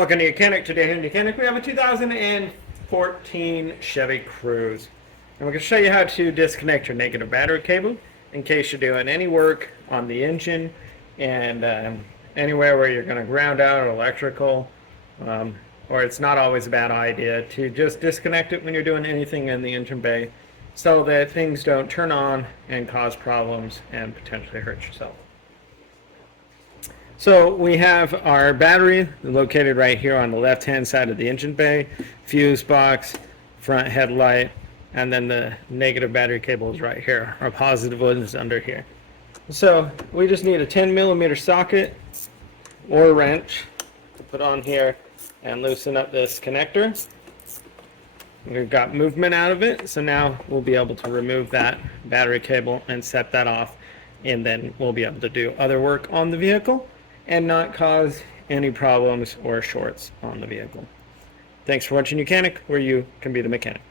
Welcome to YOUCANIC. Today in YOUCANIC we have a 2014 Chevy Cruze. And we're going to show you how to disconnect your negative battery cable in case you're doing any work on the engine and anywhere where you're going to ground out electrical, or it's not always a bad idea to just disconnect it when you're doing anything in the engine bay so that things don't turn on and cause problems and potentially hurt yourself. So we have our battery located right here on the left hand side of the engine bay, fuse box, front headlight, and then the negative battery cable is right here. Our positive one is under here. So we just need a 10mm socket or wrench to put on here and loosen up this connector. We've got movement out of it, so now we'll be able to remove that battery cable and set that off, and then we'll be able to do other work on the vehicle and not cause any problems or shorts on the vehicle. Thanks for watching YOUCANIC, where you can be the mechanic.